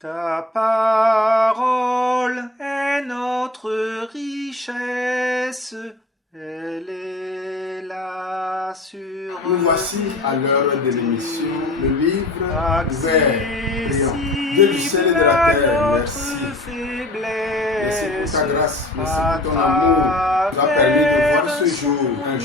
Ta parole est notre richesse, elle est là sur Nous voici à l'heure de l'émission, le livre ouvert. Prions. Dieu du ciel et de la terre, merci. Merci pour ta grâce, merci pour ton amour. Tu nous as permis de voir ce jour, un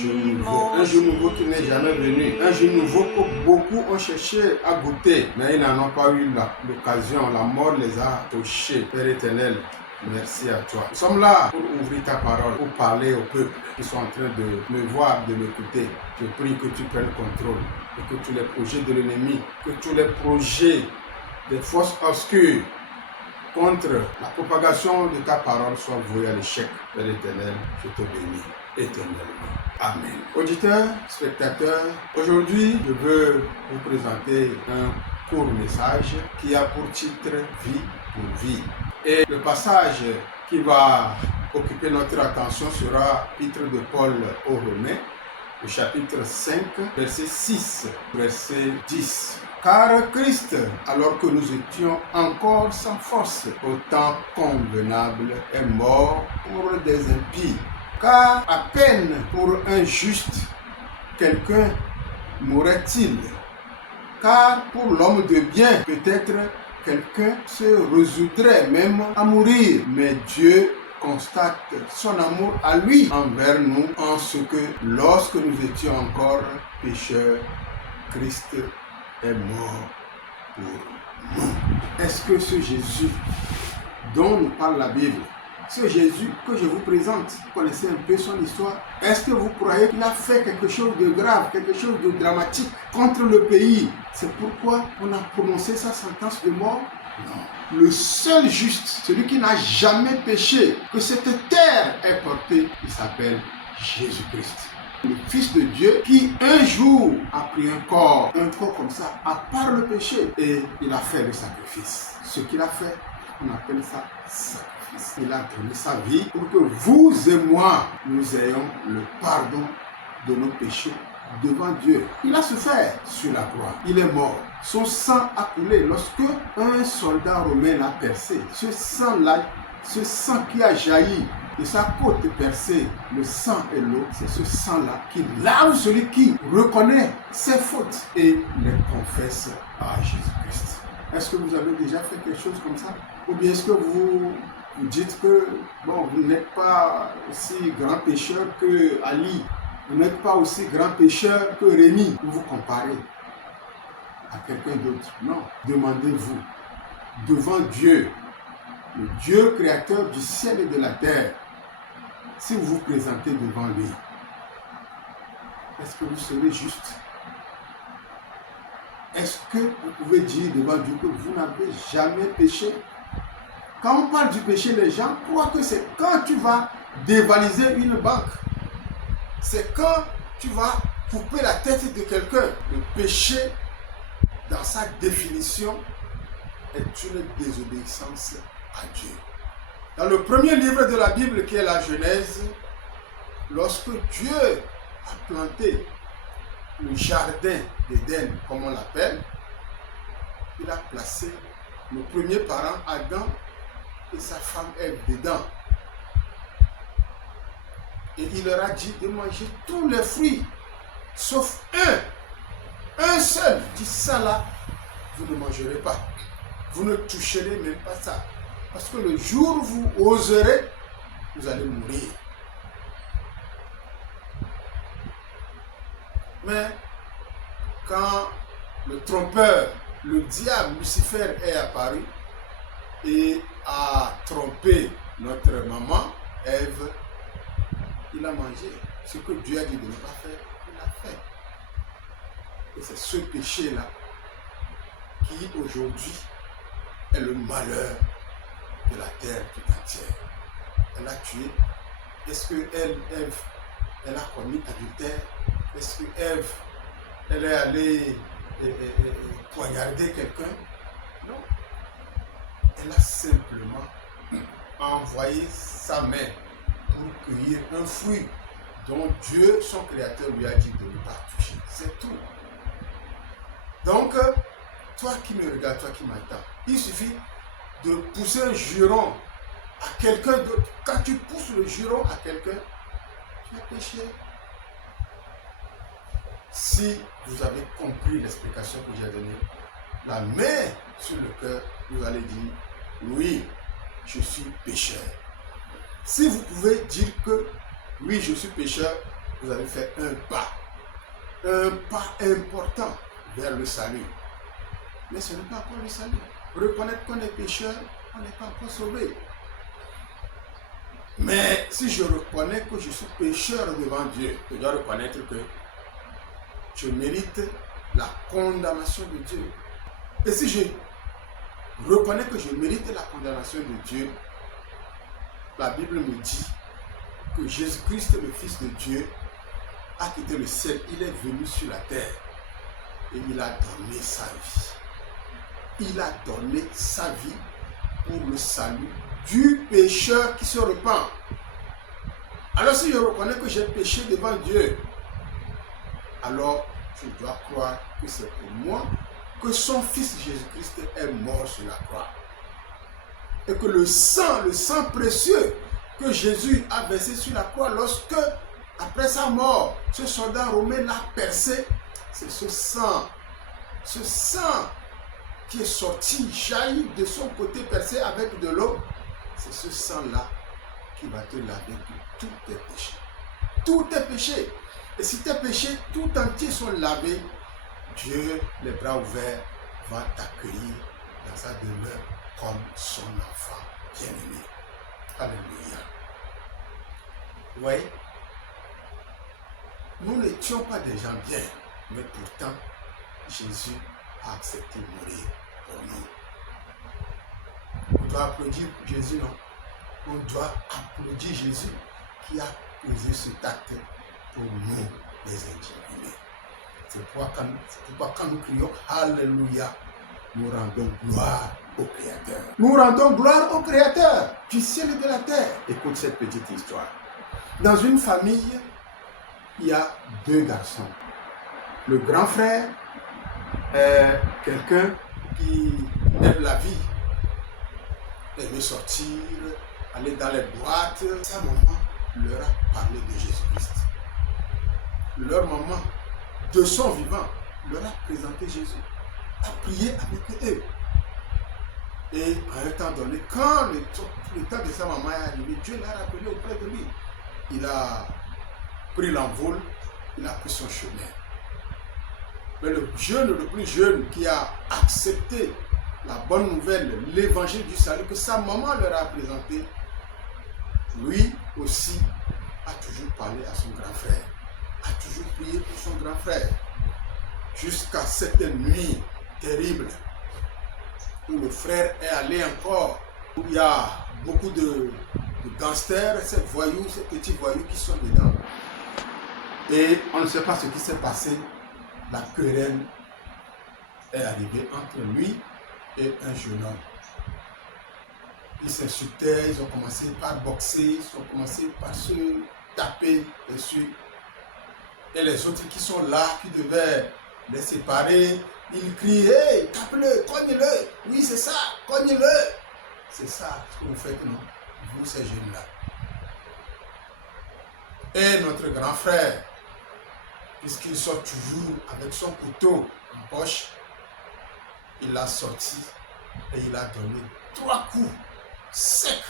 jour nouveau qui n'est jamais venu, un jour nouveau que beaucoup ont cherché à goûter, mais ils n'en ont pas eu l'occasion. La mort les a touchés. Père éternel, merci à toi. Nous sommes là pour ouvrir ta parole, pour parler au peuple qui sont en train de me voir, de m'écouter. Je prie que tu prennes contrôle et que tous les projets de l'ennemi, que tous les projets des forces obscures contre la propagation de ta parole soient voués à l'échec. Père éternel, je te bénis éternellement. Amen. Auditeurs, spectateurs, aujourd'hui, je veux vous présenter un court message qui a pour titre « Vie pour vie ». Et le passage qui va occuper notre attention sera l'épître de Paul aux Romains, le chapitre 5, verset 6, verset 10. Car Christ, alors que nous étions encore sans force, au temps convenable, est mort pour des impies. Car à peine pour un juste, quelqu'un mourrait-il. Car pour l'homme de bien, peut-être quelqu'un se résoudrait même à mourir. Mais Dieu constate son amour à lui envers nous en ce que lorsque nous étions encore pécheurs, Christ est mort pour nous. Est-ce que ce Jésus dont nous parle la Bible, ce Jésus que je vous présente, vous connaissez un peu son histoire, est-ce que vous croyez qu'il a fait quelque chose de grave, quelque chose de dramatique contre le pays? C'est pourquoi on a prononcé sa sentence de mort? Non. Le seul juste, celui qui n'a jamais péché, que cette terre ait porté, il s'appelle Jésus-Christ. Le Fils de Dieu qui un jour a pris un corps comme ça, à part le péché, et il a fait le sacrifice. Ce qu'il a fait, on appelle ça sacrifice. Il a donné sa vie pour que vous et moi, nous ayons le pardon de nos péchés devant Dieu. Il a souffert sur la croix. Il est mort. Son sang a coulé lorsque un soldat romain l'a percé. Ce sang-là, ce sang qui a jailli de sa côte percée, le sang et l'eau, c'est ce sang-là qui lave celui qui reconnaît ses fautes et les confesse à Jésus-Christ. Est-ce que vous avez déjà fait quelque chose comme ça? Ou bien est-ce que vous dites que vous n'êtes pas aussi grand pécheur que Ali, vous n'êtes pas aussi grand pécheur que Rémi, vous vous comparez à quelqu'un d'autre? Non, demandez-vous devant Dieu, le Dieu créateur du ciel et de la terre, si vous vous présentez devant lui, est-ce que vous serez juste? Est-ce que vous pouvez dire devant Dieu que vous n'avez jamais péché? Quand on parle du péché, les gens croient que c'est quand tu vas dévaliser une banque. C'est quand tu vas couper la tête de quelqu'un. Le péché, dans sa définition, est une désobéissance à Dieu. Dans le premier livre de la Bible qui est la Genèse, lorsque Dieu a planté le jardin d'Éden, comme on l'appelle, il a placé le premier parent Adam et sa femme Ève dedans. Et il leur a dit de manger tous les fruits, sauf un seul. Il dit ça là, vous ne mangerez pas. Vous ne toucherez même pas ça. Parce que le jour où vous oserez, vous allez mourir. Mais quand le trompeur, le diable Lucifer est apparu et a trompé notre maman, Ève, il a mangé. Ce que Dieu a dit de ne pas faire, il l'a fait. Et c'est ce péché-là qui aujourd'hui est le malheur de la terre tout entière. Elle a tué. Est-ce que Ève, elle a commis adultère? Est-ce que Ève, elle est allée poignarder quelqu'un? Non. Elle a simplement envoyé sa main pour cueillir un fruit dont Dieu, son créateur, lui a dit de ne pas toucher. C'est tout. Donc, toi qui me regardes, toi qui m'entends, il suffit de pousser un juron à quelqu'un d'autre. Quand tu pousses le juron à quelqu'un, tu as péché. Si vous avez compris l'explication que j'ai donnée, la main sur le cœur, vous allez dire, oui, je suis pécheur. Si vous pouvez dire que, oui, je suis pécheur, vous allez faire un pas important vers le salut. Mais ce n'est pas encore le salut. Reconnaître qu'on est pécheur, on n'est pas encore sauvé. Mais si je reconnais que je suis pécheur devant Dieu, je dois reconnaître que je mérite la condamnation de Dieu. Et si je reconnais que je mérite la condamnation de Dieu, la Bible me dit que Jésus-Christ, le Fils de Dieu, a quitté le ciel. Il est venu sur la terre et il a donné sa vie. Il a donné sa vie pour le salut du pécheur qui se repent. Alors si je reconnais que j'ai péché devant Dieu, alors je dois croire que c'est pour moi que son Fils Jésus-Christ est mort sur la croix. Et que le sang précieux que Jésus a versé sur la croix lorsque, après sa mort, ce soldat romain l'a percé, c'est ce sang qui est sorti, jailli de son côté percé avec de l'eau, c'est ce sang-là qui va te laver de tous tes péchés. Tous tes péchés. Et si tes péchés tout entiers sont lavés, Dieu, les bras ouverts, va t'accueillir dans sa demeure comme son enfant bien-aimé. Alléluia. Vous voyez, nous n'étions pas des gens bien, mais pourtant, Jésus a accepté de mourir pour nous. On doit applaudir Jésus, non? On doit applaudir Jésus qui a posé cet acte pour nous, les individus. C'est pourquoi quand nous crions Alléluia, nous rendons gloire au Créateur. Nous rendons gloire au Créateur du ciel et de la terre. Écoute cette petite histoire. Dans une famille, il y a deux garçons. Le grand frère est quelqu'un qui aime la vie. Il veut sortir, aller dans les boîtes. Sa maman leur a parlé de Jésus-Christ. Leur maman, de son vivant, leur a présenté Jésus, a prié avec eux. Et à un temps donné, quand le temps de sa maman est arrivé, Dieu l'a rappelé auprès de lui. Il a pris l'envol, il a pris son chemin. Mais le plus jeune qui a accepté la bonne nouvelle, l'évangile du salut que sa maman leur a présenté, lui aussi a toujours parlé à son grand frère, a toujours prié pour son grand frère, jusqu'à cette nuit terrible où le frère est allé encore, où il y a beaucoup de gangsters, ces voyous, ces petits voyous qui sont dedans. Et on ne sait pas ce qui s'est passé. La querelle est arrivée entre lui et un jeune homme. Ils s'insultaient, ils ont commencé par boxer, ils ont commencé par se taper dessus. Et les autres qui sont là, qui devaient les séparer, ils crient, hey, tape-le, cogne-le, oui c'est ça, cogne-le. C'est ça ce que vous faites, non, vous ces jeunes-là. Et notre grand frère, puisqu'il sort toujours avec son couteau en poche, il l'a sorti et il a donné 3 coups secs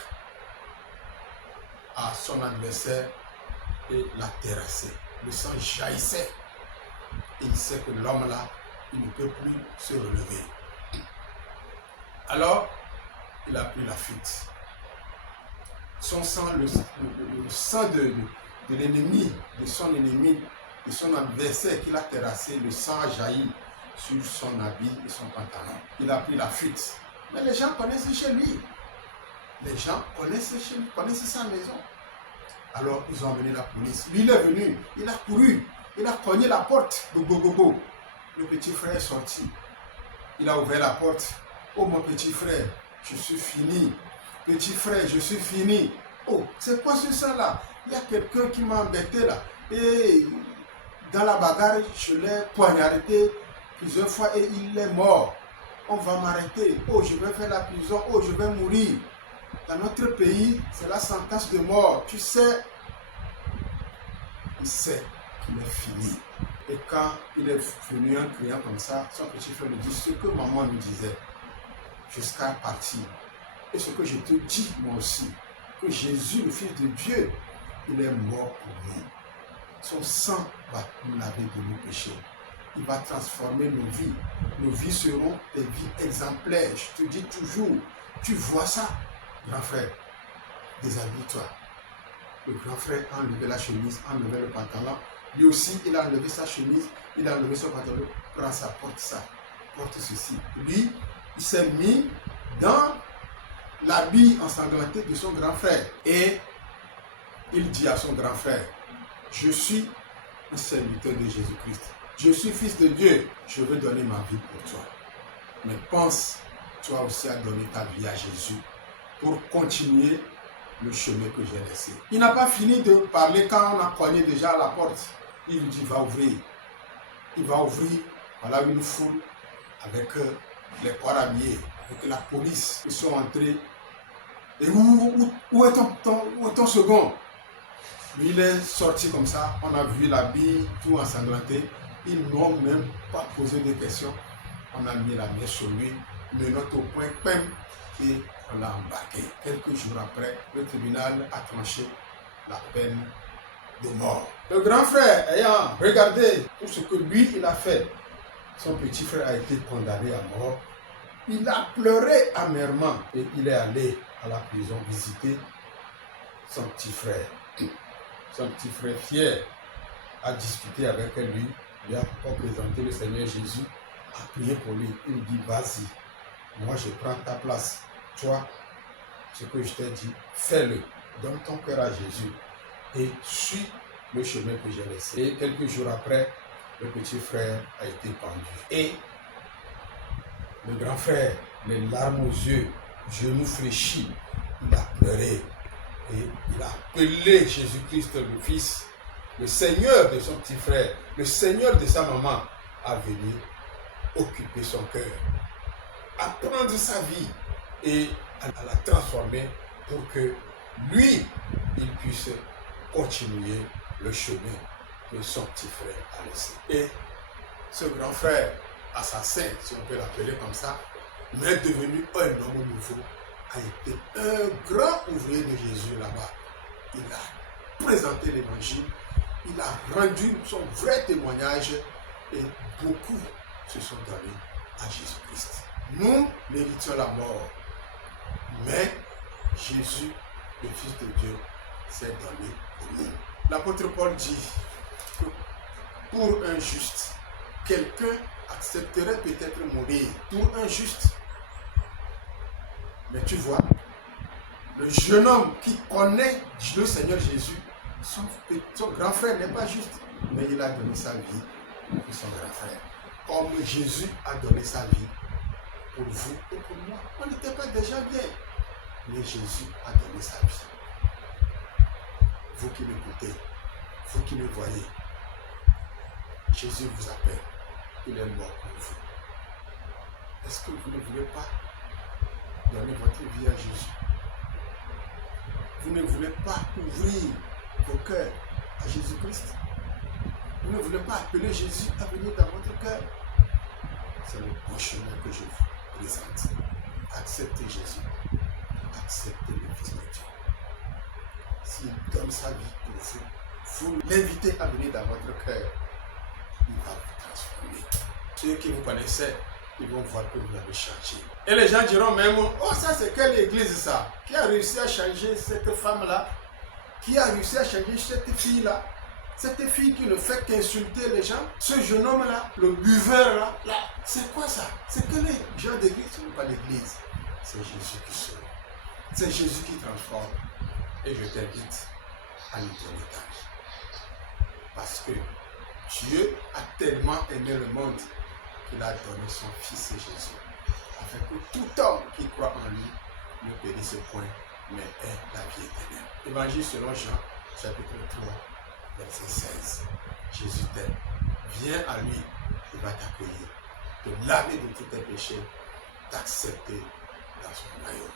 à son adversaire et l'a terrassé. Le sang jaillissait et il sait que l'homme-là, il ne peut plus se relever. Alors, il a pris la fuite. Son sang, le sang de l'ennemi, de son ennemi, de son adversaire qu'il a terrassé, le sang a jailli sur son habit et son pantalon. Il a pris la fuite. Mais les gens connaissent chez lui. Les gens connaissent chez lui, connaissent sa maison. Alors, ils ont amené la police. Lui, il est venu, il a couru, il a cogné la porte. Le petit frère est sorti. Il a ouvert la porte. Oh, mon petit frère, je suis fini. Petit frère, je suis fini. Oh, c'est quoi ce sang-là? Il y a quelqu'un qui m'a embêté là. Et dans la bagarre, je l'ai poignardé plusieurs fois et il est mort. on va m'arrêter. Oh, je vais faire la prison. Oh, je vais mourir. Dans notre pays, c'est la sentence de mort. Tu sais, il sait qu'il est fini. Et quand il est venu en criant comme ça, son petit frère lui dit ce que maman nous disait jusqu'à partir. Et ce que je te dis moi aussi, que Jésus, le Fils de Dieu, il est mort pour nous. Son sang va nous laver de nos péchés. Il va transformer nos vies. Nos vies seront des vies exemplaires. Je te dis toujours, tu vois ça, grand frère, déshabille-toi. Le grand frère a enlevé la chemise, a enlevé le pantalon. Lui aussi, il a enlevé sa chemise, il a enlevé son pantalon. Prends ça, porte ça, porte ceci. Lui, il s'est mis dans l'habit ensanglanté de son grand frère. Et il dit à son grand frère, je suis un serviteur de Jésus-Christ. Je suis fils de Dieu. Je veux donner ma vie pour toi. Mais pense, toi aussi, à donner ta vie à Jésus pour continuer le chemin que j'ai laissé. Il n'a pas fini de parler quand on a cogné déjà à la porte. Il lui dit, va ouvrir. Il va ouvrir. Voilà une foule avec les corps habillés, avec la police. Ils sont entrés. Et où est ton second? Il est sorti comme ça. On a vu l'habit tout ensanglanté. Ils n'ont même pas posé de questions. On a mis la main sur lui, menotte au point, et on l'a embarqué. Quelques jours après, le tribunal a tranché la peine de mort. Le grand frère, ayant regardé tout ce que lui, il a fait, son petit frère a été condamné à mort. Il a pleuré amèrement et il est allé à la prison visiter son petit frère. Son petit frère fier a discuté avec lui, lui a présenté le Seigneur Jésus, a prié pour lui. Il dit, vas-y, moi je prends ta place. Toi, ce que je t'ai dit, fais-le. Donne ton cœur à Jésus et suis le chemin que j'ai laissé. Et quelques jours après, le petit frère a été pendu. Et le grand frère, les larmes aux yeux, genoux fléchis, il a pleuré. Et il a appelé Jésus-Christ le Fils, le Seigneur de son petit frère, le Seigneur de sa maman, à venir occuper son cœur, à prendre sa vie et à la transformer pour que lui, il puisse continuer le chemin que son petit frère a laissé. Et ce grand frère, assassin, si on peut l'appeler comme ça, mais devenu un homme nouveau, a été un grand ouvrier de Jésus là-bas. Il a présenté l'évangile, il a rendu son vrai témoignage et beaucoup se sont donnés à Jésus-Christ. Nous méritions la mort, mais Jésus, le Fils de Dieu, s'est donné pour nous. L'apôtre Paul dit que pour un juste, quelqu'un accepterait peut-être mourir pour un juste. Mais tu vois, le jeune homme qui connaît le Seigneur Jésus, son grand frère n'est pas juste, mais il a donné sa vie pour son grand frère. Comme Jésus a donné sa vie pour vous et pour moi. On n'était pas déjà bien, mais Jésus a donné sa vie. Vous qui m'écoutez, vous qui me voyez, Jésus vous appelle, il est mort pour vous. Est-ce que vous ne voulez pas donner votre vie à Jésus? Vous ne voulez pas ouvrir vos cœurs à Jésus-Christ? Vous ne voulez pas appeler Jésus à venir dans votre cœur? C'est le bon chemin que je vous présente. Acceptez Jésus. Acceptez le Fils de Dieu. S'il donne sa vie pour vous, vous l'invitez à venir dans votre cœur. Il va vous transformer. Ceux qui vous connaissaient, ils vont voir que vous avez changé. Et les gens diront même, oh ça c'est quelle église ça? Qui a réussi à changer cette femme-là? Qui a réussi à changer cette fille-là? Cette fille qui ne fait qu'insulter les gens? Ce jeune homme-là, le buveur-là, c'est quoi ça? C'est quel genre d'église? Ce n'est pas l'église. C'est Jésus qui sauve. C'est Jésus qui transforme. Et je t'invite à lui donner ta vie. Parce que Dieu a tellement aimé le monde qu'il a donné son Fils Jésus, afin que tout homme qui croit en lui ne périsse point, mais ait la vie éternelle. Évangile selon Jean, chapitre 3, verset 16. Jésus t'aime. Viens à lui, il va t'accueillir, te laver de tous tes péchés t'accepter dans son royaume.